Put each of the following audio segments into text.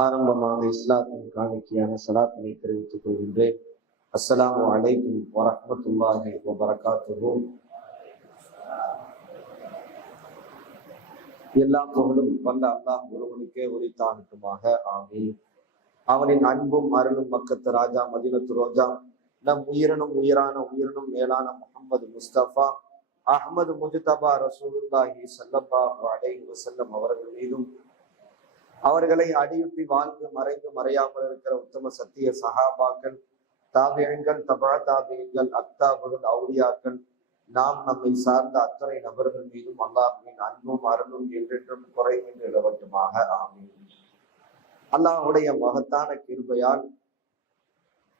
ஆரம்பமாக இஸ்லாத்தின் காணிக்கையான சலாத்தினை தெரிவித்துக் கொள்கின்றேன். அஸ்ஸலாமு அலைக்கும் வரஹ்மத்துல்லாஹி வபரகாத்துஹு. எல்லா புகழும் வல்ல அல்லாஹ் ஒருவனுக்கே உரித்தாகட்டுமாக. ஆமீன். அவனின் அன்பும் அருளும் மக்கத்து ராஜா மதீனத்து ரோஜா நம் உயிரினும் மேலான முஹம்மது முஸ்தபா அஹ்மது முஜ்தபா ரசூலுல்லாஹி ஸல்லல்லாஹு அலைஹி வஸல்லம் அவர்கள் மீதும், அவர்களை அடியுட்டி வாழ்ந்து மறைந்து மறையாமல் இருக்கிற உத்தம சத்திய சஹாபாக்கள், தாபியங்கள், தபா தாபியங்கள், அக்தாபுகள், அவுலியாக்கள், நாம் நம்மை சார்ந்த அத்தனை நபர்கள் மீதும் அல்லாஹ்வின் அன்பும் அருளும் என்றென்றும் குறைவின்றி நிலவட்டுமாக. ஆமீன். அல்லாஹ்வுடைய மகத்தான கிருபையால்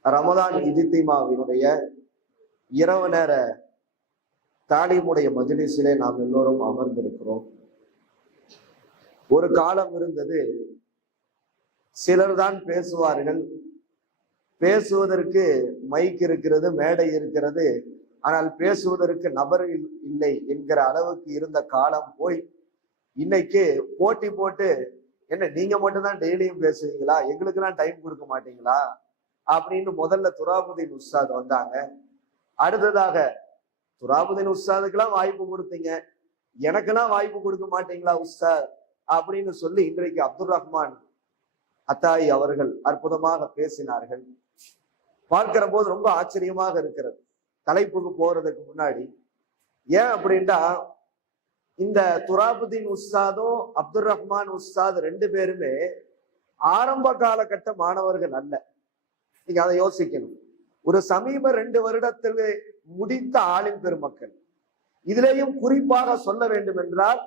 ரமதான் இஜ்திமாவினுடைய இரவு நேர தாலீமுடைய மஜ்லிஸிலே நாம் எல்லோரும் அமர்ந்திருக்கிறோம். ஒரு காலம் இருந்தது, சிலர் தான் பேசுவார்கள், பேசுவதற்கு மைக் இருக்கிறது, மேடை இருக்கிறது, ஆனால் பேசுவதற்கு நபர் இல்லை என்கிற அளவுக்கு இருந்த காலம் போய் இன்னைக்கு போட்டி போட்டு, என்ன நீங்க மட்டும்தான் டெய்லியும் பேசுவீங்களா, எங்களுக்கெல்லாம் டைம் கொடுக்க மாட்டீங்களா அப்படின்னு முதல்ல துராபுதீன் உஸ்தாத் வந்தாங்க. அடுத்ததாக துராபுதீன் உஸ்தாதுக்கெல்லாம் வாய்ப்பு கொடுத்தீங்க, எனக்கெல்லாம் வாய்ப்பு கொடுக்க மாட்டீங்களா உஸ்தாத் அப்படின்னு சொல்லி இன்றைக்கு அப்துல் ரஹ்மான் அத்தாயி அவர்கள் அற்புதமாக பேசினார்கள். பார்க்கிற போது ரொம்ப ஆச்சரியமாக இருக்கிறது. தலைப்புக்கு போறதுக்கு முன்னாடி ஏன் அப்படின்னா, இந்த துராபுதீன் உஸ்தாதும் அப்துல் ரஹ்மான் உஸ்தாத் ரெண்டு பேருமே ஆரம்ப காலகட்ட மாணவர்கள் அல்ல. நீங்க அதை யோசிக்கணும். ஒரு சமீப 2 வருடத்தில் முடித்த ஆலிம் பெருமக்கள். இதுலேயும் குறிப்பாக சொல்ல வேண்டும் என்றால்,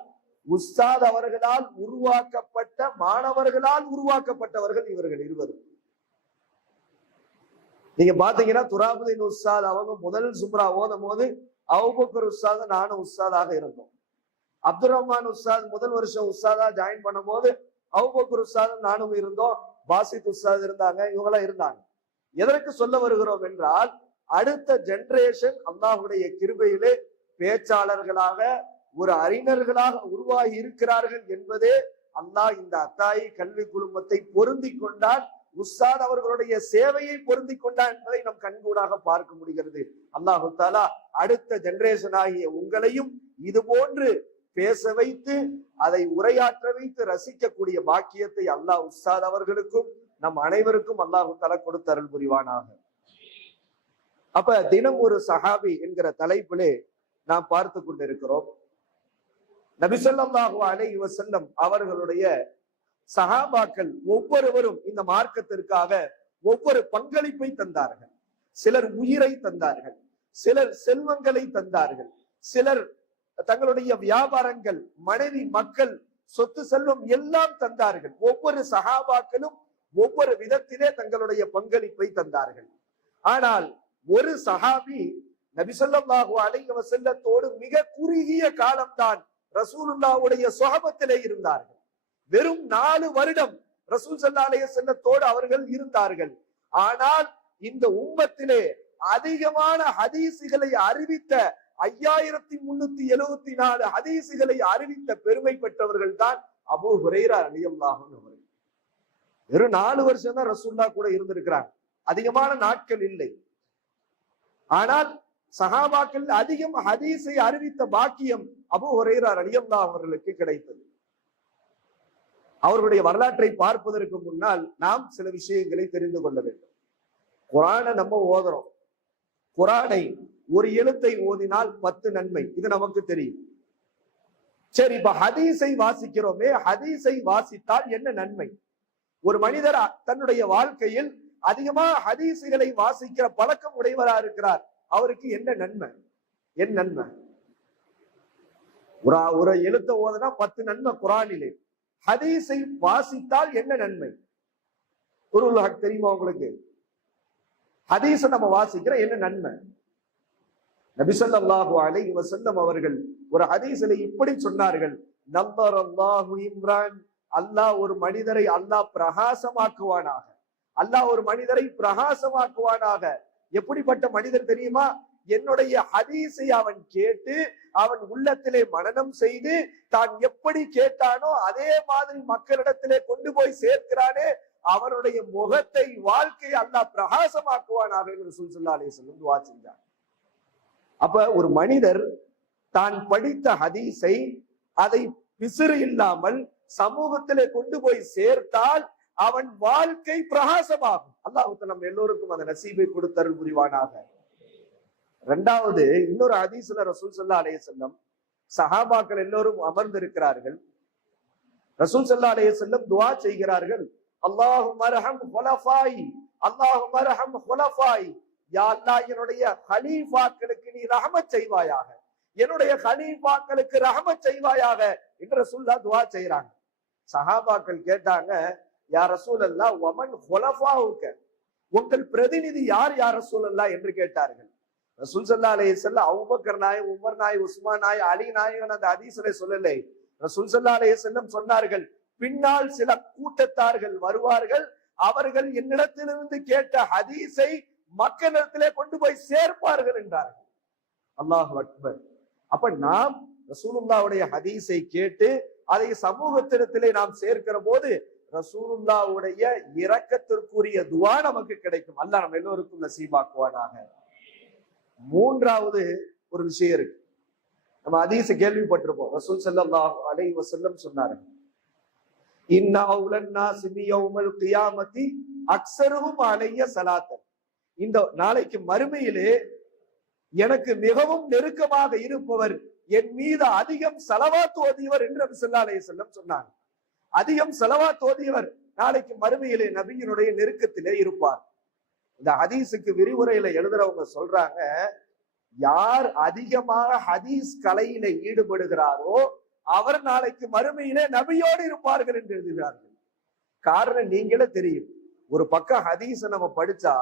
உஸ்தாத் அவர்களால் உருவாக்கப்பட்ட, மாணவர்களால் உருவாக்கப்பட்டவர்கள் இவர்கள் இருவரும். நீங்க பாத்தீங்கன்னா துராபுதீன் உஸ்தாத் அவங்க முதல் சுப்ரா ஓதும் போது அபூபக்கர் உஸ்தாத் நானும் உஸ்தாதாக இருந்தோம். அப்துல் ரஹ்மான் உஸ்தாத் முதல் வருஷம் உஸ்தாதா ஜாயின் பண்ணும் போது அபூபக்கர் உஸ்தாத் நானும் இருந்தோம், பாசித் உஸ்தாத் இருந்தாங்க, இவங்களாம் இருந்தாங்க. எதற்கு சொல்ல வருகிறோம் என்றால், அடுத்த ஜெனரேஷன் அல்லாஹ்வுடைய கிருபையிலே பேச்சாளர்களாக, ஒரு அறிஞர்களாக உருவாகி இருக்கிறார்கள் என்பதே அல்லாஹ் இந்த அத்தாயி கல்வி குழுமத்தை பொருந்தி கொண்டான், உஸ்தாத் அவர்களுடைய சேவையை பொருந்தி கொண்டான் என்பதை நம் கண்கூடாக பார்க்க முடிகிறது. அல்லாஹு தஆலா அடுத்த ஜெனரேஷன் ஆகிய உங்களையும் இது போன்று பேச வைத்து, அதை உரையாற்ற வைத்து ரசிக்கக்கூடிய பாக்கியத்தை அல்லாஹ் உஸ்தாத் அவர்களுக்கும் நம் அனைவருக்கும் அல்லாஹு தஆலா கொடுத்து அருள் புரிவானாக. அப்ப தினம் ஒரு சஹாபி என்கிற தலைப்பிலே நாம் பார்த்து கொண்டிருக்கிறோம். நபி ஸல்லல்லாஹு அலைஹி வஸல்லம் அவர்களுடைய சஹாபாக்கள் ஒவ்வொருவரும் இந்த மார்க்கத்திற்காக ஒவ்வொரு பங்களிப்பை தந்தார்கள். சிலர் உயிரை தந்தார்கள், சிலர் செல்வங்களை தந்தார்கள், சிலர் தங்களுடைய வியாபாரங்கள், மனைவி, மக்கள், சொத்து, செல்வம் எல்லாம் தந்தார்கள். ஒவ்வொரு சஹாபாக்களும் ஒவ்வொரு விதத்திலே தங்களுடைய பங்களிப்பை தந்தார்கள். ஆனால் ஒரு சஹாபி நபி ஸல்லல்லாஹு அலைஹி வஸல்லத்தோடு மிக குறுகிய காலம்தான் ரசூலுல்லாஹ்வுடைய சொஹபத்திலே இருந்தார்கள். வெறும் 4 வருடம் ரசூல் ஸல்லல்லாஹு அலைஹி வஸல்லத்தோடு அவர்கள் இருந்தார்கள். ஆனால் இந்த உம்மத்திலே அதிகமான ஹதீசுகளை அறிவித்த 5374 ஹதீசுகளை அறிவித்த பெருமை பெற்றவர்கள் தான் அபூ ஹுரைரா ரலியல்லாஹு அன்ஹு அவர்கள். வெறும் 4 வருஷம் தான் ரசூலுல்லாஹ் கூட இருந்திருக்கிறாங்க, அதிகமான நாட்கள் இல்லை. ஆனால் சஹாபாக்கள் அதிகம் ஹதீஸை அறிவித்த பாக்கியம் அபூ ஹுரைரா ரலியல்லாஹு அவர்களுக்கு கிடைத்தது. அவர்களுடைய வரலாற்றை பார்ப்பதற்கு முன்னால் நாம் சில விஷயங்களை தெரிந்து கொள்ள வேண்டும். குர்ஆனை நம்ம ஓதுறோம். குர்ஆனை ஒரு எழுத்தை ஓதினால் 10 நன்மை, இது நமக்கு தெரியும். சரி, இப்ப ஹதீஸை வாசிக்கிறோமே, ஹதீஸை வாசித்தால் என்ன நன்மை? ஒரு மனிதர் தன்னுடைய வாழ்க்கையில் அதிகமா ஹதீசுகளை வாசிக்கிற பழக்கம் உடையவரா இருக்கிறார், அவருக்கு என்ன நன்மை? என் நன்மை? ஒரு எழுத்த ஓதுனா 10 நன்மை குர்ஆனிலே. ஹதீஸை வாசித்தால் என்ன நன்மை? தெரியுமா உங்களுக்கு? ஹதீஸை நம்ம வாசிக்கிற என்ன நன்மை? நபி ஸல்லல்லாஹு அலைஹி வஸல்லம் அவர்கள் ஒரு ஹதீஸிலே இப்படி சொன்னார்கள், நல்லரல்லாஹு இம்ரான், அல்லாஹ் ஒரு மனிதரை அல்லாஹ் பிரகாசமாக்குவானாக. அல்லாஹ் ஒரு மனிதரை பிரகாசமாக்குவானாக. எப்படிப்பட்ட மனிதர் தெரியுமா? என்னுடைய ஹதீஸை அவன் கேட்டு அவன் உள்ளத்திலே மனனம் செய்து தான் எப்படி கேட்டானோ அதே மாதிரி மக்களிடத்திலே கொண்டு போய் சேர்க்கிறானே, அவருடைய முகத்தை வாழ்க்கையை அல்லாஹ் பிரகாசமாக்குவானாக என்று ரசூல் ஸல்லல்லாஹு அலைஹி வஸல்லம் துஆ செஞ்சார். அப்ப ஒரு மனிதர் தான் படித்த ஹதீஸை அதை பிசிறு இல்லாமல் சமூகத்திலே கொண்டு போய் சேர்த்தால் அவன் வாழ்க்கை பிரகாசமாகும். அல்லாஹ் நம்ம எல்லோருக்கும் அந்த நசீபை கொடுத்தருள் புரிவானாக. இரண்டாவது, இன்னொரு ஹதீஸ்ல ரசூல் ஸல்லல்லாஹு அலைஹி வஸல்லம் சஹாபாக்கள் எல்லோரும் அமர்ந்திருக்கிறார்கள். ரசூல் ஸல்லல்லாஹு அலைஹி வஸல்லம் துஆ செய்கிறார்கள், அல்லாஹும்ம அர்ஹம் ஹுலஃபாய், அல்லாஹும்ம அர்ஹம் ஹுலஃபாய், யா அல்லாஹ் என்னுடைய கலீஃபாக்களுக்கு நீ ரஹமத் செய்வாயாக, என்னுடைய கலீஃபாக்களுக்கு ரஹமத் செய்வாயாக என்று ரசூலுல்லாஹ் துஆ செய்றாங்க. சஹாபாக்கள் கேட்டாங்க, யா ரசூலல்லாஹ் வமன் ஹுலஃபாவுக, உங்கள் பிரதிநிதி யார் யா ரசூலல்லாஹ் என்று கேட்டார்கள். ரசூல் ஸல்லல்லாஹு அலைஹி வஸல்லம் அபூபக்கர் நாய், உமர் நாய், உஸ்மான் நாய், அலி நாய் அந்த ஹதீஸிலே சொல்லலை. ரசூல் ஸல்லல்லாஹு அலைஹி வஸல்லம் சொன்னார்கள், பின்னால் சில கூட்டத்தார்கள் வருவார்கள், அவர்கள் என்னிடத்திலிருந்து கேட்ட ஹதீஸை மக்களிடத்திலே கொண்டு போய் சேர்ப்பார்கள் என்றார்கள். அல்லாஹு அக்பர். அப்ப நாம் ரசூலுல்லாஹ்வுடைய ஹதீஸை கேட்டு அதை சமூகத்திடத்திலே நாம் சேர்க்கிற போது ரசூலுல்லாஹ்வுடைய இரக்கத்திற்குரிய துஆ நமக்கு கிடைக்கும். அல்லாஹ் நம்ம எல்லோருக்கும் நசீபாக்குவானாக. மூன்றாவது ஒரு விஷயம் இருக்கு. நம்ம ஹதீஸ் கேள்விப்பட்டிருப்போம். ரசூல் ஸல்லல்லாஹு அலைஹி வஸல்லம் சொன்னார்கள், இன்ன அவுலன் நாஸி யௌமல் கியாமத்தி அக்ஸருஹும் அலைய ஸலாத்தன், இந்த நாளைக்கு மறுமையிலே எனக்கு மிகவும் நெருக்கமாக இருப்பவர் என் மீது அதிகம் ஸலவாத் ஓதியவர் என்று நபி ஸல்லல்லாஹு அலைஹி வஸல்லம் சொன்னாங்க. அதிகம் ஸலவாத் ஓதியவர் நாளைக்கு மறுமையிலே நபியினுடைய நெருக்கத்திலே இருப்பார். இந்த ஹதீஸுக்கு விரிவுரையில எழுதுறவங்க சொல்றாங்க, யார் அதிகமாக ஹதீஸ் கலையில ஈடுபடுகிறாரோ அவர் நாளைக்கு மறுமையிலே நபியோடு இருப்பார்கள் என்று எழுதுகிறார்கள். காரணம் நீங்களே தெரியும். ஒரு பக்கம் ஹதீஸை நம்ம படிச்சா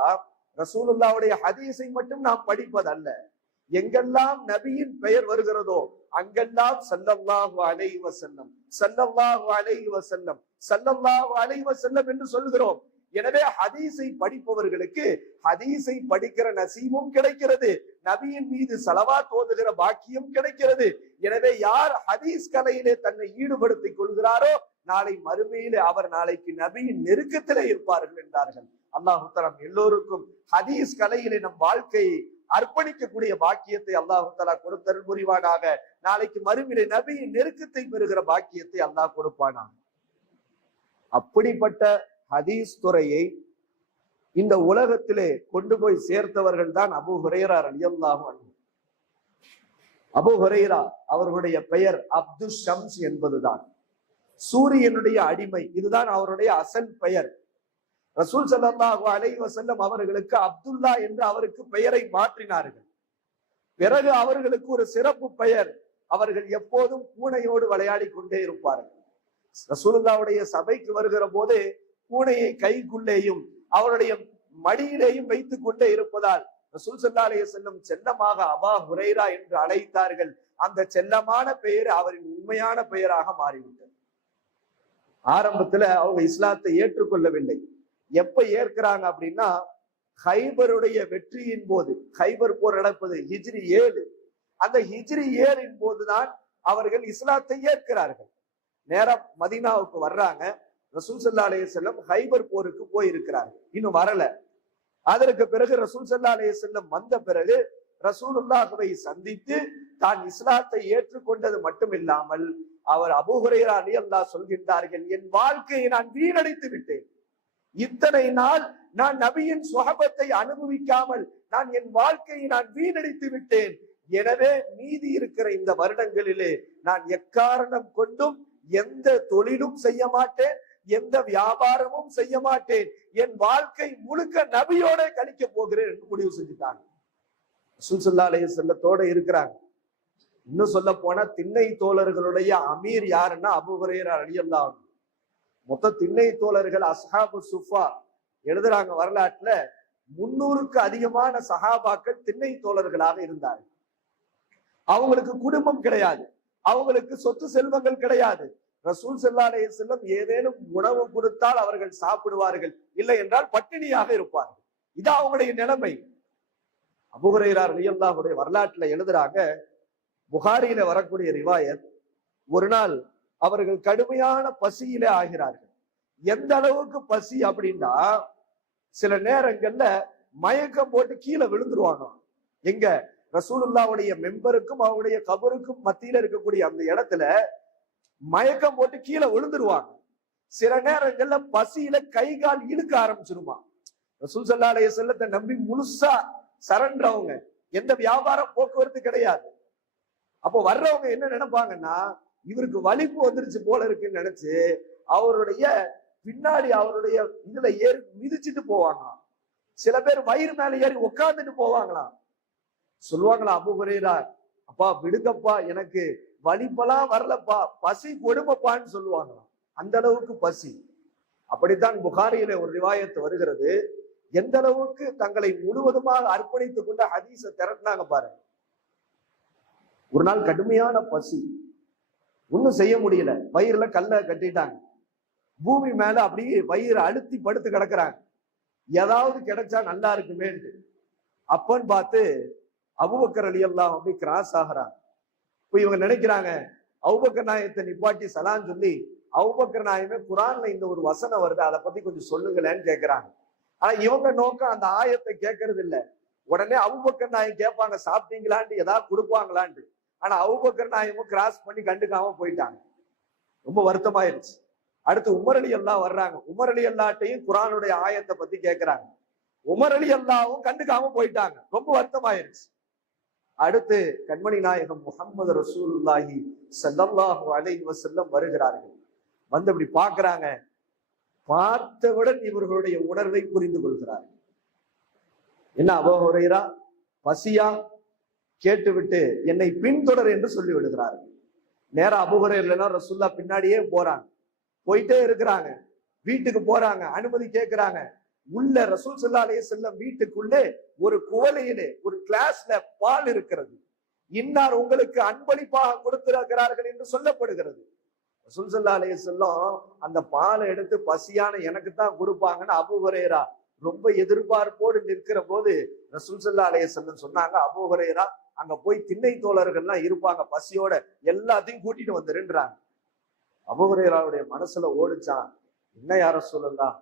ரசூலுல்லாஹ்வுடைய ஹதீஸை மட்டும் நாம் படிப்பதல்ல, எங்கெல்லாம் நபியின் பெயர் வருகிறதோ அங்கெல்லாம் ஸல்லல்லாஹு அலைஹி வஸல்லம், ஸல்லல்லாஹு அலைஹி வஸல்லம், ஸல்லல்லாஹு அலைஹி வஸல்லம் என்று சொல்கிறோம். எனவே ஹதீஸை படிப்பவர்களுக்கு ஹதீஸை படிக்கிற நசீபும் கிடைக்கிறது, நபியின் மீது ஸலவாத் ஓதுகிற பாக்கியம் கிடைக்கிறது. எனவே யார் ஹதீஸ் கலையிலே தன்னை ஈடுபடுத்திக் கொள்கிறாரோ நாளை மறுமையிலே அவர் நாளைக்கு நபியின் நெருக்கத்திலே இருப்பார்கள் என்றார்கள். அல்லாஹ் தஆலா எல்லோருக்கும் ஹதீஸ் கலையிலே நம் வாழ்க்கையை அர்ப்பணிக்கக்கூடிய பாக்கியத்தை அல்லாஹ் தஆலா கொடுத்தருள் புரிவானாக. நாளைக்கு மறுமையிலே நபியின் நெருக்கத்தை பெறுகிற பாக்கியத்தை அல்லாஹ் கொடுப்பானாக. அப்படிப்பட்ட ஹதீஸ் துறையை இந்த உலகத்திலே கொண்டு போய் சேர்த்தவர்கள் தான் அபூ ஹுரைரா ரலியல்லாஹு அன்ஹு. அபூ ஹுரைரா அவர்களுடைய பெயர் அப்துல் ஷம்ஸ் என்பதுதான், சூரியனுடைய அடிமை, இதுதான் அவருடைய அசல் பெயர். ரசூல் ஸல்லல்லாஹு அலைஹி வஸல்லம் அவர்களுக்கு அப்துல்லா என்று அவருக்கு பெயரை மாற்றினார்கள். பிறகு அவர்களுக்கு ஒரு சிறப்பு பெயர், அவர்கள் எப்போதும் பூனையோடு விளையாடி கொண்டே இருப்பார்கள். ரசூலுல்லாஹ்வுடைய சபைக்கு வருகிற போது பூனையை கைக்குள்ளேயும் அவருடைய மடியிலேயும் வைத்துக் கொண்டே இருப்பதால் ரசூல் ஸல்லல்லாஹு அலைஹி வஸல்லம் செல்லமாக அபா ஹுரைரா என்று அழைத்தார்கள். அந்த செல்லமான பெயர் அவரின் உண்மையான பெயராக மாறிவிட்டது. ஆரம்பத்துல அவங்க இஸ்லாத்தை ஏற்றுக்கொள்ளவில்லை. எப்ப ஏற்கிறாங்க அப்படின்னா, ஹைபருடைய வெற்றியின் போது, ஹைபர் போர் நடப்பது ஹிஜ்ரி 7, அந்த ஹிஜ்ரி 7 போதுதான் அவர்கள் இஸ்லாத்தை ஏற்கிறார்கள். நேரம் மதீனாவுக்கு வர்றாங்க. ரசூல் ஸல்லல்லாஹு அலைஹி வஸல்லம் ஹைபர் போருக்கு போயிருக்கிறார்கள், இன்னும் வரல. அதற்கு பிறகு ரசூல் ஸல்லல்லாஹு அலைஹி வஸல்லம் வந்த பிறகு ரசூலுல்லாஹ்வை சந்தித்து தான் இஸ்லாத்தை ஏற்றுக்கொண்டது மட்டும் இல்லாமல் அவர் அபூ ஹுரைரா ரலியல்லாஹு சொல்கின்றார்கள், என் வாழ்க்கையை நான் வீணடித்து விட்டேன், இத்தனை நாள் நான் நபியின் சுஹபத்தை அனுபவிக்காமல் நான் என் வாழ்க்கையை நான் வீணடித்து விட்டேன். எனவே மீதி இருக்கிற இந்த வருடங்களிலே நான் எக்காரணம் கொண்டும் எந்த தொழிலும் செய்ய மாட்டேன், எந்த வியாபாரமும் செய்ய மாட்டேன், என் வாழ்க்கை முழுக்க நபியோட கழிக்க போகிறேன் என்று முடிவு செஞ்சுட்டாங்க. ரசூல் ஸல்லல்லாஹு அலைஹி வஸல்லத்தோட இருக்கிறாங்க. இன்னும் சொல்ல போனா திண்ணை தோழர்களுடைய அமீர் யாருன்னா அபூ ஹுரைரா ரலியல்லாஹு அன்ஹு. மொத்த திண்ணை தோழர்கள் அஸ்ஹாபு சுஃபா எழுதுறாங்க வரலாற்றுல, 300க்கு அதிகமான சஹாபாக்கள் திண்ணை தோழர்களாக இருந்தார்கள். அவங்களுக்கு குடும்பம் கிடையாது, அவங்களுக்கு சொத்து செல்வங்கள் கிடையாது. ரசூல் ஸல்லல்லாஹு அலைஹி வஸல்லம் ஏதேனும் உணவு கொடுத்தால் அவர்கள் சாப்பிடுவார்கள், இல்லை என்றால் பட்டினியாக இருப்பார்கள். இது அவங்களுடைய நிலைமை. அபூ ஹுரைரா ரலியல்லாஹு அன்ஹு வரலாற்றுல எழுதுறாங்க, புகாரியில வரக்கூடிய ரிவாயத், ஒரு நாள் அவர்கள் கடுமையான பசியிலே ஆகிறார்கள். எந்த அளவுக்கு பசி அப்படின்னா சில நேரங்கள்ல மயக்கம் போட்டு கீழே விழுந்துருவாங்க. எங்க ரசூலுல்லாவுடைய மெம்பருக்கும் அவருடைய கபருக்கும் மத்தியில இருக்கக்கூடிய அந்த இடத்துல மயக்கம் போட்டு கீழே விழுந்துருவாங்க. சில நேரங்கள்ல பசியில கை கால் இழுக்க ஆரம்பிச்சிருமா. ரசூல் ஸல்லல்லாஹு அலைஹி வஸல்லத்தை நம்பி முழுசா சரண்டவங்க, எந்த வியாபாரம் போக்குவரத்து கிடையாது. அப்போ வர்றவங்க என்ன நினைப்பாங்கன்னா, இவருக்கு வலிப்பு வந்துருச்சு போல இருக்குன்னு நினைச்சு அவருடைய பின்னாடி அவருடைய இதுல ஏறி மிதிச்சுட்டு போவாங்க. சில பேர் வயிறு மேல ஏறி உட்கார்ந்துட்டு போவாங்களாம். சொல்லுவாங்களா, அபூ ஹுரைரா, அப்பா விடுங்கப்பா, எனக்கு வலிப்பெல்லாம் வரலப்பா, பசி கொடுமைப்பான்னு சொல்லுவாங்களாம். அந்த அளவுக்கு பசி. அப்படித்தான் புகாரியில ஒரு ரிவாயத்து வருகிறது. எந்த அளவுக்கு தங்களை முழுவதுமாக அர்ப்பணித்துக் கொண்ட ஹதீஸ திரட்டினாங்க பாருங்க. ஒரு நாள் கடுமையான பசி, ஒன்னும் செய்ய முடியல, வயிறுல கல்ல கட்டிட்டாங்க, பூமி மேல அப்படியே வயிறு அழுத்தி படுத்து கிடக்குறாங்க. ஏதாவது கிடைச்சா நல்லா இருக்குமேன்ட்டு அப்பன்னு பார்த்து அபூபக்கர் ரலியல்லாஹு அப்படி கிராஸ் ஆகுறாங்க. இப்ப இவங்க நினைக்கிறாங்க, அபூபக்கர் நாயகத்தை நிப்பாட்டி சலான் சொல்லி, அபூபக்கர் நாயகமே குரான்ல இந்த ஒரு வசனம் வருது, அதை பத்தி கொஞ்சம் சொல்லுங்களேன்னு கேட்கிறாங்க. ஆனா இவங்க நோக்கம் அந்த ஆயத்தை கேட்கறது இல்ல. உடனே அபூபக்கர் நாயகம் கேட்பாங்க, சாப்பிட்டீங்களான்ட்டு, ஏதாவது கொடுப்பாங்களான்ட்டு. ஆனா அபூபக்கர் நாயகமும் கிராஸ் பண்ணி கண்டுக்காம போயிட்டாங்க. ரொம்ப வருத்தமாயிருச்சு. அடுத்து உமர் ரலியல்லாஹு வர்றாங்க. உமர் ரலியல்லாஹ்ட்டையும் குரானுடைய ஆயத்தை பத்தி கேட்கிறாங்க. உமர் ரலியல்லாஹும் கண்டுக்காம போயிட்டாங்க. ரொம்ப வருத்தமாயிருச்சு. அடுத்து கண்மணி நாயகம் முஹம்மது ரசூலுல்லாஹி ஸல்லல்லாஹு அலைஹி வஸல்லம் வருகிறார்கள். வந்து அப்படி பாக்குறாங்க. பார்த்தவுடன் இவர்களுடைய உணர்வை புரிந்து கொள்கிறார்கள். என்ன அபூ ஹுரைரா, பசியா? கேட்டுவிட்டு என்னை பின்தொடர் என்று சொல்லி விடுகிறார்கள். நேரா அபூ ஹுரைரா ரசூலுல்லாஹ் பின்னாடியே போறாங்க. போயிட்டே இருக்கிறாங்க. வீட்டுக்கு போறாங்க, அனுமதி கேட்கிறாங்க. உள்ள ரசூல் ஸல்லல்லாஹு அலைஹி வஸல்லம் வீட்டுக்குள்ளே ஒரு குவளையிலே ஒரு கிளாஸ்ல பால் இருக்கிறது. இன்னார் உங்களுக்கு அன்பளிப்பாக கொடுத்திருக்கிறார்கள் என்று சொல்லப்படுகிறது. ரசூல் ஸல்லல்லாஹு அலைஹி வஸல்லம் அந்த பாலை எடுத்து பசியான எனக்கு தான் கொடுப்பாங்கன்னு அபூ ஹுரைரா ரொம்ப எதிர்பார்ப்போடு நிற்கிற போது ரசூல் ஸல்லல்லாஹு அலைஹி வஸல்லம் சொன்னாங்க, அபூ ஹுரைரா அங்க போய் திண்ணை தோழர்கள்லாம் இருப்பாங்க, பசியோட எல்லாத்தையும் கூட்டிட்டு வந்துருன்றாங்க. அபூ ஹுரைராவுடைய மனசுல ஓடிச்சான், என்ன யா ரசூலல்லாஹ்,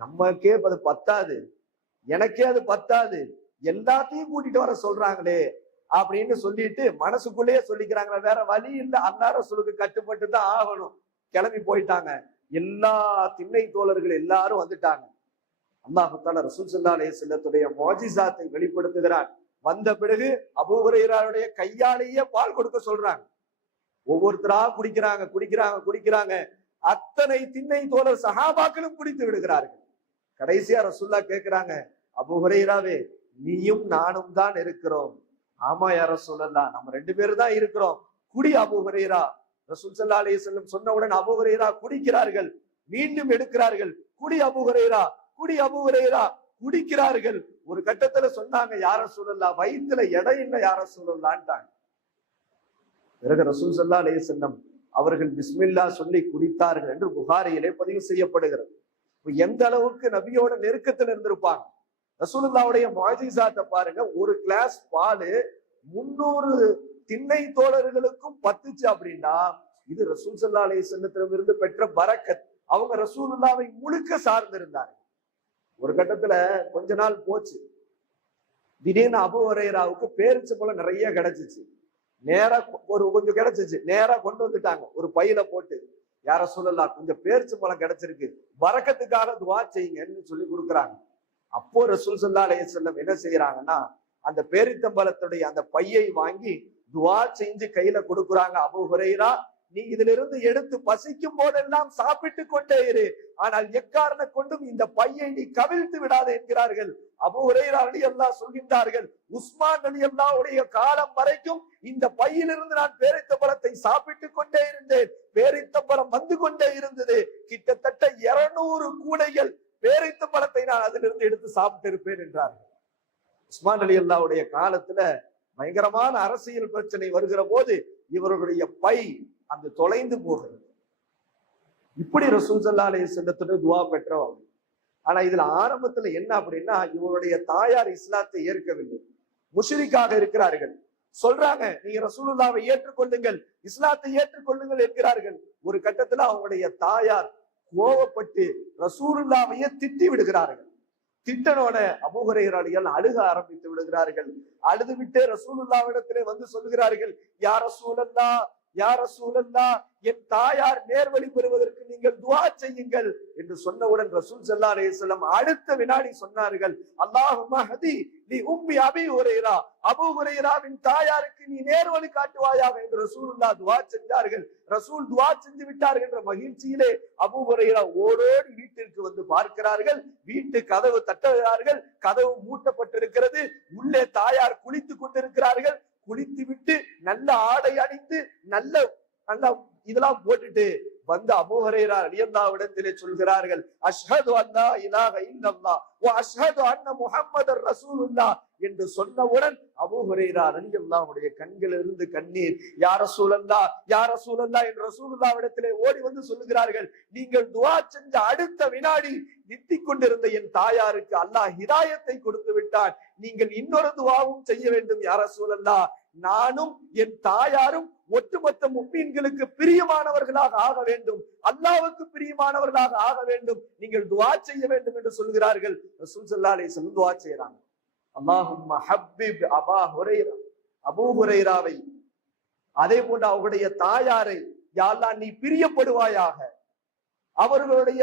நமக்கே அது பத்தாது, எனக்கே அது பத்தாது, எல்லாத்தையும் கூட்டிட்டு வர சொல்றாங்களே அப்படின்னு சொல்லிட்டு மனசுக்குள்ளேயே சொல்லிக்கிறாங்க, வேற வழி இல்லை, அல்லாஹ் ரசூலுக்கு கட்டுப்பட்டு தான் ஆகணும். கிளம்பி போயிட்டாங்க. எல்லா திண்ணை தோழர்கள் எல்லாரும் வந்துட்டாங்க. அல்லாஹ் தஆலா ரசூல் ஸல்லல்லாஹு அலைஹி வஸல்லத்துடைய முஅஜிஸாத்தை வெளிப்படுத்துகிறான். வந்த பிறகு அபூ ஹுரைராவுடைய கையாலேயே பால் கொடுக்க சொல்றாங்க. ஒவ்வொருத்தரா குடிக்கிறாங்க குடிக்கிறாங்க குடிக்கிறாங்க. அத்தனை திண்ணை தோழர் சஹாபாக்களும் குடித்து விடுகிறார்கள். கடைசியா ரசூலுல்லாஹ் கேட்கிறாங்க, அபூ ஹுரைராவே, நீயும் நானும் தான் இருக்கிறோம். ஆமா யா ரசூலல்லாஹ், நம்ம 2 பேரும் தான் இருக்கிறோம், குடி அபூ ஹுரைரா. ரசூல் ஸல்லல்லாஹு அலைஹி வஸல்லம் சொன்னவுடன் அபூ ஹுரைரா குடிக்கிறார்கள். மீண்டும் எடுக்கிறார்கள், குடி அபூ ஹுரைரா, குடி அபூ ஹுரைரா, குடிக்கிறார்கள். ஒரு கட்டத்துல சொன்னாங்க, யா ரசூலல்லாஹ், வயித்துல எடை இல்லை யா ரசூலல்லாஹ்ன்றாங்க. பிறகு ரசூல் ஸல்லல்லாஹு அலைஹி வஸல்லம் அவர்கள் பிஸ்மில்லா சொல்லி குடித்தார்கள் என்று புகாரியிலே பதிவு செய்யப்படுகிறது. எந்த அளவுக்கு நபியோட நெருக்கத்தில் இருந்திருப்பாங்க. ரசூலுல்லாஹ்வுடைய முஅஜிஸாத்தை பாருங்க. ஒரு கிளாஸ் பால் 300 திண்ணை தோழர்களுக்கும் பத்துச்சு அப்படின்னா இது ரசூல் ஸல்லல்லாஹு அலைஹி வஸல்லத்திடமிருந்து பெற்ற பரக்கத். அவங்க ரசூலுல்லாஹ்வை முழுக்க சார்ந்திருந்தார்கள். ஒரு கட்டத்துல கொஞ்ச நாள் போச்சு, திடீர்னு அபூ ஹுரைராவுக்கு பேரிச்சை போல நிறைய கிடைச்சிச்சு. நேரா கொஞ்சம் கிடைச்சிச்சு, நேரா கொண்டு வந்துட்டாங்க ஒரு பையில போட்டு, யா ரசூலல்லாஹ், கொஞ்சம் பேரிச்சை பழம் கிடைச்சிருக்கு, பரக்கத்துக்காக துஆ செய்யுங்கன்னு சொல்லி கொடுக்குறாங்க. அப்போ ரசூல் ஸல்லல்லாஹு அலைஹி வஸல்லம் என்ன செய்யறாங்கன்னா, அந்த பேரித்தம்பழத்துடைய அந்த பையை வாங்கி துஆ செஞ்சு கையில கொடுக்குறாங்க. அபூ ஹுரைரா, நீ இதிலிருந்து எடுத்து பசிக்கும் போதெல்லாம் சாப்பிட்டு கொண்டே இரு, ஆனால் எக்காரண கொண்டும் இந்த பையை நீ கவிழ்த்து விடாதே என்கிறார்கள். அபூ ஹுரைரா ரலியல்லாஹு சொல்கின்றார்கள், உஸ்மான் ரலியல்லாஹுடைய காலம் வரைக்கும் இந்த பையிலிருந்து நான் பேரித்தம்பழத்தை சாப்பிட்டு கொண்டே இருந்தேன். பேரித்தம்பழம் வந்து கொண்டே இருந்தது. கிட்டத்தட்ட 200 கூடைகள் பேரித்தம்பழத்தை நான் அதிலிருந்து எடுத்து சாப்பிட்டு இருப்பேன் என்றார்கள். உஸ்மான் ரலியல்லாஹுடைய காலத்துல பயங்கரமான அரசியல் பிரச்சனை வருகிற போது இவர்களுடைய பை அந்த தொலைந்து போகிறது. இப்படி ரசூல் ஸல்லல்லாஹு அலைஹி வஸல்லத்தோட துஆ பெற்றவங்க. ஆனா இதுல ஆரம்பத்துல என்ன அப்படின்னா, இவருடைய தாயார் இஸ்லாத்தை ஏற்கவில்லை, முஷ்ரிக்காக இருக்கிறார்கள். சொல்றாங்க, நீங்க ரசூலுல்லாஹ்வை ஏற்றுக்கொள்ளுங்கள், இஸ்லாத்தை ஏற்றுக்கொள்ளுங்கள் என்கிறார்கள். ஒரு கட்டத்துல அவங்களுடைய தாயார் கோவப்பட்டு ரசூலுல்லாவையே திட்டி விடுகிறார்கள். திட்டனோட அபூ ஹுரைரா ரலியல்லாஹு அழுக ஆரம்பித்து விடுகிறார்கள். அழுது விட்டு ரசூலுல்லாவிடத்திலே வந்து சொல்லுகிறார்கள், யா ரசூலல்லாஹ், யா ரசூலல்லாஹ், என் தாயார் நேர்வழி பெறுவதற்கு நீங்கள் துஆ செய்யுங்கள் என்று சொன்னவுடன் ரசூல் ஸல்லல்லாஹு அலைஹி வஸல்லம் அடுத்த வினாடி சொன்னார்கள், அல்லாஹும்ம ஹதி லி உம்மி அபீ ஹுரைரா, அபூ ஹுரைராவின் தாயாருக்கு நீ நேர்வழி காட்டுவாயாக என்று ரசூலுல்லாஹ் துஆ செஞ்சார்கள். ரசூல் துஆ செஞ்சு விட்டார்கள் என்ற மகிழ்ச்சியிலே அபூ ஹுரைரா ஓடோடி வீட்டிற்கு வந்து பார்க்கிறார்கள். வீட்டு கதவு தட்டுகிறார்கள். கதவு மூட்டப்பட்டிருக்கிறது. உள்ளே தாயார் குளித்துக் கொண்டிருக்கிறார்கள். குளித்து விட்டு நல்ல ஆடை அணிந்து நல்ல நல்ல இதெல்லாம் போட்டுட்டு வந்து அபூ ஹுரைரா ரலியல்லாஹு இடத்திலே சொல்கிறார்கள், அஷ்ஹது அல்லா இலாஹ இல்லல்லாஹ் வ அஷ்ஹது அன்ன முஹம்மதர் ரசூலுல்லாஹ் என்று சொன்னவுடன் அபூ ஹுரைரா ரலியல்லாஹுடைய கண்களிலிருந்து கண்ணீர், யா ரசூலல்லாஹ், யா ரசூலல்லாஹ் என்று ரசூலுல்லாஹ் இடத்திலே ஓடி வந்து சொல்லுகிறார்கள், நீங்கள் துஆ செஞ்ச அடுத்த வினாடி நித்திக் கொண்டிருந்த என் தாயாருக்கு அல்லாஹ் ஹிதாயத்தை கொடுத்து விட்டான். நீங்கள் இன்னொரு துஆவும் செய்ய வேண்டும் யா ரசூலல்லாஹ். நானும் என் தாயாரும் ஒட்டுமொத்த முஃமின்களுக்கு பிரியமானவர்களாக ஆக வேண்டும், அல்லாஹ்வுக்கு பிரியமானவர்களாக ஆக வேண்டும், நீங்கள் துஆ செய்ய வேண்டும் என்று சொல்கிறார்கள். ரசூல் ஸல்லல்லாஹு அலைஹி வஸல்லம் துஆ செய்றாங்க, அல்லாஹும்ம ஹப்பிப் அபா ஹுரைரா, அபூ ஹுரைராவை அதே போன்று அவருடைய தாயாரை யா அல்லாஹ் நீ பிரியப்படுவாயாக, அவர்களுடைய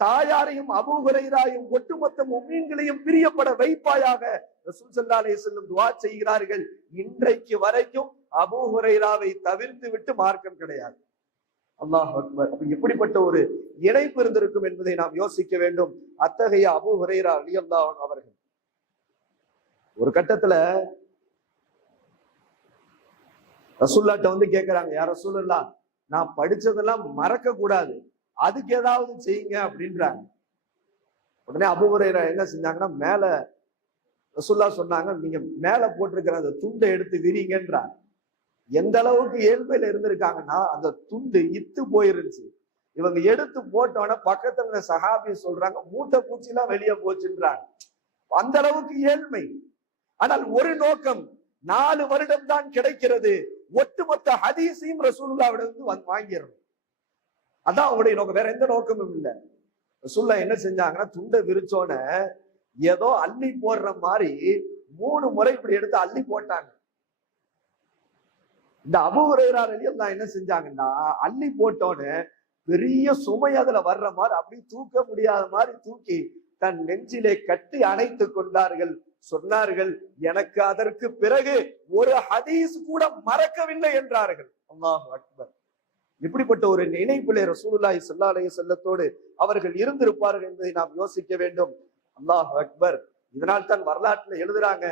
தாயாரையும் அபூ ஹுரைராவையும் ஒட்டுமொத்த முஃமின்களையும் பிரியப்பட வைப்பாயாக. ரசூல் ஸல்லல்லாஹு அலைஹி வஸல்லம் துஆ செய்கிறார்கள். இன்றைக்கு வரைக்கும் அபூ ஹுரைராவை தவிர்த்து விட்டு மார்க்கம் கிடையாது. அல்லாஹ் அக்பர். எப்படிப்பட்ட ஒரு இணைப்பு இருந்திருக்கும் என்பதை நாம் யோசிக்க வேண்டும். அத்தகைய அபூ ஹுரைரா ரலியல்லாஹு அன்ஹு அவர்கள் ஒரு கட்டத்துல ரசூலுல்லாஹ்ட்ட வந்து கேட்கிறாங்க, யா ரசூலுல்லாஹ், நான் படிச்சதெல்லாம் மறக்க கூடாது, அதுக்கு ஏதாவது செய்யுங்க அப்படின்றாங்க. உடனே அபூ ஹுரைரா என்ன செஞ்சாங்கன்னா, மேல ரசூலுல்லாஹ் சொன்னாங்க, நீங்க மேல போட்டிருக்கிற அந்த துண்டை எடுத்து விரிங்கன்றாங்க. எந்த அளவுக்கு ஏழ்மையில இருந்திருக்காங்கன்னா, அந்த துண்டு இத்து போயிருந்துச்சு. இவங்க எடுத்து போட்டோன்னா பக்கத்துல சஹாபி சொல்றாங்க, மூட்டை பூச்சி எல்லாம் வெளியே போச்சுன்றாங்க. அந்த அளவுக்கு ஏழ்மை. ஆனால் ஒரு நோக்கம், 4 வருடம் தான் கிடைக்கிறது, ஒட்டுமொத்த ஹதீஸையும் ரசூலுல்லாஹ்விடம் வாங்கிடணும். அதான் அவங்களுடைய நோக்கம், வேற எந்த நோக்கமும் இல்லை. ரசூலுல்லாஹ் என்ன செஞ்சாங்கன்னா, துண்டை விரிச்சோன ஏதோ அள்ளி போடுற மாதிரி 3 முறை இப்படி எடுத்து அள்ளி போட்டாங்க. இந்த அபூ ஹுரைரா ரலியல்லாஹு என்ன செஞ்சாங்கன்னா, அள்ளி போட்டோன்னு பெரிய சுமை அதுல வர்ற மாதிரி அப்படி தூக்க முடியாத மாதிரி தூக்கி தன் நெஞ்சிலே கட்டி அணைத்து கொண்டார்கள். சொன்னார்கள், எனக்கு அதற்கு பிறகு ஒரு ஹதீஸ் கூட மறக்கவில்லை என்றார்கள். அல்லாஹ் அக்பர். இப்படிப்பட்ட ஒரு நினைப்பிலே ரசூலுல்லாஹி ஸல்லல்லாஹு அலைஹி வஸல்லத்தோடு அவர்கள் இருந்திருப்பார்கள் என்பதை நாம் யோசிக்க வேண்டும். அல்லாஹ் அக்பர். இதனால் தான் வரலாற்றுல எழுதுறாங்க,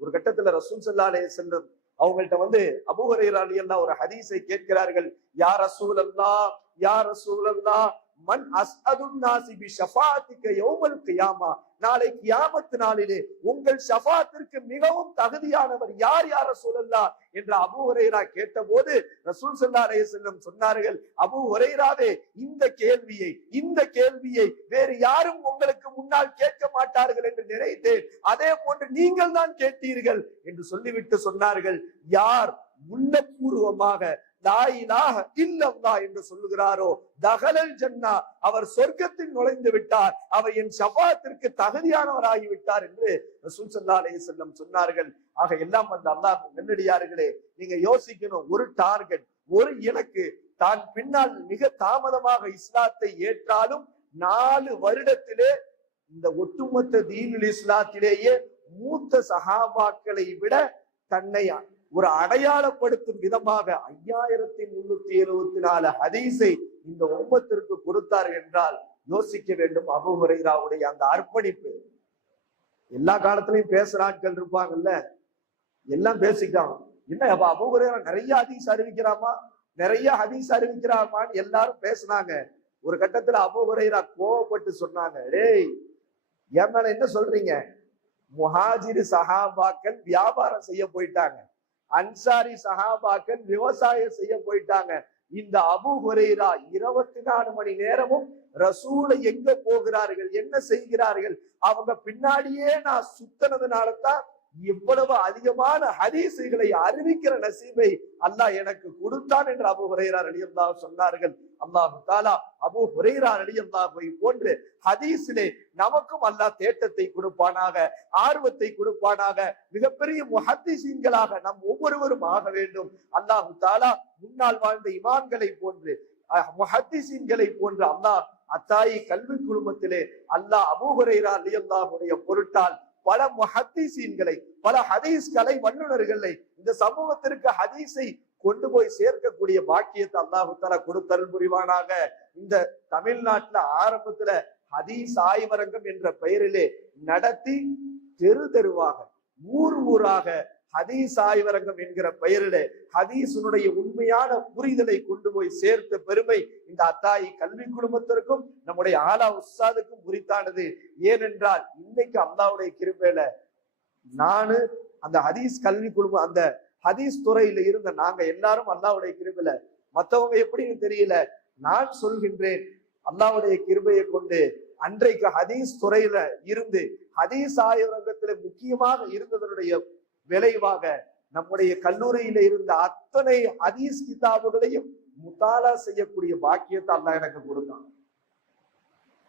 ஒரு கட்டத்துல ரசூல் ஸல்லல்லாஹு அலைஹி வஸல்லம் அவங்கள்ட்ட வந்து அபூ ஹுரைரா ரலியல்லாஹு ஒரு ஹதீஸை கேட்கிறார்கள், யா ரசூலல்லாஹ், யா ரசூலல்லாஹ், மன் அஸ்அதுன் நாஸி பி ஷஃபாஅத்திக யௌமல் கியாமா, நாளை கியாமத் நாளிலே உங்கள் ஷஃபாஅத்திற்கு மிகவும் தகுதியானவர் யார் யா ரசூலல்லாஹ் என்று அபூ ஹுரைரா கேட்டபோது ரசூல் ஸல்லல்லாஹு அலைஹி வஸல்லம் சொன்னார்கள், அபூ ஹுரைராவே, இந்த கேள்வியை வேறு யாரும் உங்களுக்கு முன்னால் கேட்க மாட்டார்கள் என்று நினைத்தேன், அதே போன்று நீங்கள் தான் கேட்டீர்கள் என்று சொல்லிவிட்டு சொன்னார்கள், யார் உள்ளபூர்வமாக லா இலாஹ இல்லல்லாஹ் என்று சொல்லுகிறாரோ தகலல் ஜன்னா, அவர் சொர்க்கத்தில் நுழைந்து விட்டார், அவர் என் ஷஃபாஅத்திற்கு தகுதியானவராகி விட்டார் என்று ரசூல் ஸல்லல்லாஹு அலைஹி வஸல்லம் சொன்னார்கள். ஆக எல்லாம் வந்த அல்லாஹ் நல்லடியார்களே, நீங்க யோசிக்கணும், ஒரு டார்கெட், ஒரு இலக்கு. தான் பின்னால் மிக தாமதமாக இஸ்லாத்தை ஏற்றாலும் 4 வருடத்திலே இந்த ஒட்டுமொத்த தீனுல் இஸ்லாத்திலேயே மூத்த சஹாபாக்களை விட தன்னை ஒரு அடையாளப்படுத்தும் விதமாக 5374 ஹதீஸை இந்த உம்மத்திற்கு கொடுத்தார் என்றால் யோசிக்க வேண்டும். அபூ ஹுரைராவுடைய அந்த அர்ப்பணிப்பு. எல்லா காலத்திலையும் பேசுற ஆட்கள் இருப்பாங்கல்ல, எல்லாம் பேசிட்டாங்க. என்ன அப்ப அபூ ஹுரைரா நிறைய ஹதீஸ் அறிவிக்கிறாமான்னு எல்லாரும் பேசினாங்க. ஒரு கட்டத்துல அபூ ஹுரைரா கோவப்பட்டு சொன்னாங்க, டேய், என் மேல என்ன சொல்றீங்க? முஹாஜிர் சஹாபாக்கள் வியாபாரம் செய்ய போயிட்டாங்க, அன்சாரி சஹாபாக்கள் விவசாயம் செய்ய போயிட்டாங்க. இந்த அபூ ஹுரைரா 24 மணி நேரமும் ரசூலை எங்க போகிறார்கள், என்ன செய்கிறார்கள், அவங்க பின்னாடியே நான் சுத்தனதுனாலதான் இவ்வளவு அதிகமான ஹதீசுகளை அறிவிக்கிற நசீபை அல்லாஹ் எனக்கு கொடுத்தான் என்று அபூ ஹுரைரா ரலியல்லாஹு சொன்னார்கள். அல்லாஹு தஆலா அபூ ஹுரைரா ரலியல்லாஹுவை போன்று ஹதீஸிலே நமக்கும் அல்லாஹ் தேட்டத்தை கொடுப்பானாக, ஆர்வத்தை கொடுப்பானாக. மிகப்பெரிய முஹத்திஸீன்களாக நம் ஒவ்வொருவரும் ஆக வேண்டும். அல்லாஹு தஆலா முன்னால் வாழ்ந்த இமாம்களை போன்று முஹத்திஸீன்களை போன்று அல்லாஹ் அத்தாயி கல்வி குழுமத்திலே அல்லாஹ் அபூ ஹுரைரா ரலியல்லாஹுடைய பொருட்டால் பல முஹத்திஸீன்களை, பல ஹதீஸ் கலை வல்லுநர்களை இந்த சமூகத்திற்கு ஹதீஸை கொண்டு போய் சேர்க்கக்கூடிய பாக்கியத்தை அல்லாஹு தஆலா கொடுத்தருள் புரிவானாக. இந்த தமிழ்நாட்டுல ஆரம்பத்துல ஹதீஸ் ஆய்வரங்கம் என்ற பெயரிலே நடத்தி தெரு தெருவாக, ஊர் ஊராக ஹதீஸ் ஆய்வரங்கம் என்கிற பெயரிலே ஹதீஸுடைய உண்மையான புரிதலை கொண்டு போய் சேர்த்த பெருமை இந்த அத்தாயி கல்வி குழுமத்திற்கும் நம்முடைய ஆலா உஸ்தாதுக்கும் உரித்தானது. ஏனென்றால் இன்னைக்கு அல்லாஹ்வுடைய கிருபையில நானு அந்த ஹதீஸ் கல்வி குழுமம், அந்த ஹதீஸ் துறையில இருந்த நாங்க எல்லாரும் அல்லாஹ்வுடைய கிருபையில, மத்தவங்க எப்படின்னு தெரியல, நான் சொல்கின்றேன் அல்லாஹ்வுடைய கிருபையை கொண்டு அன்றைக்கு ஹதீஸ் துறையில இருந்து ஹதீஸ் ஆய்வரங்கத்துல முக்கியமாக இருந்ததனுடைய விளைவாக நம்முடைய கல்லூரியில இருந்த அத்தனை ஹதீஸ் கிதாபுகளையும் முத்தாலா செய்யக்கூடிய பாக்கியத்தை அல்லாஹ் எனக்கு கொடுத்தான்.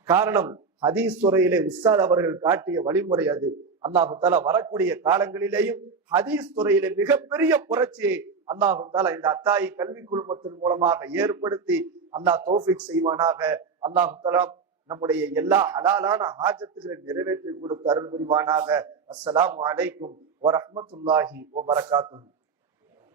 காரணம் ஹதீஸ் துறையிலே உஸ்தாத் அவர்கள் காட்டிய வழிமுறை அது. அல்லாஹு தஆலா வரக்கூடிய காலங்களிலேயும் ஹதீஸ் துறையிலே மிகப்பெரிய புரட்சியை அல்லாஹு தஆலா இந்த அத்தாயி கல்வி குழுமத்தின் மூலமாக ஏற்படுத்தி அல்லாஹ் தௌஃபீக் செய்வானாக. அல்லாஹு தஆலா நம்முடைய எல்லா ஹலாலான ஹாஜத்துகளை நிறைவேற்றி கொடுத்து அருள் புரிவானாக. அஸ்ஸலாமு அலைக்கும் வரஹ்மத்துல்லாஹி வபரகாத்துஹு.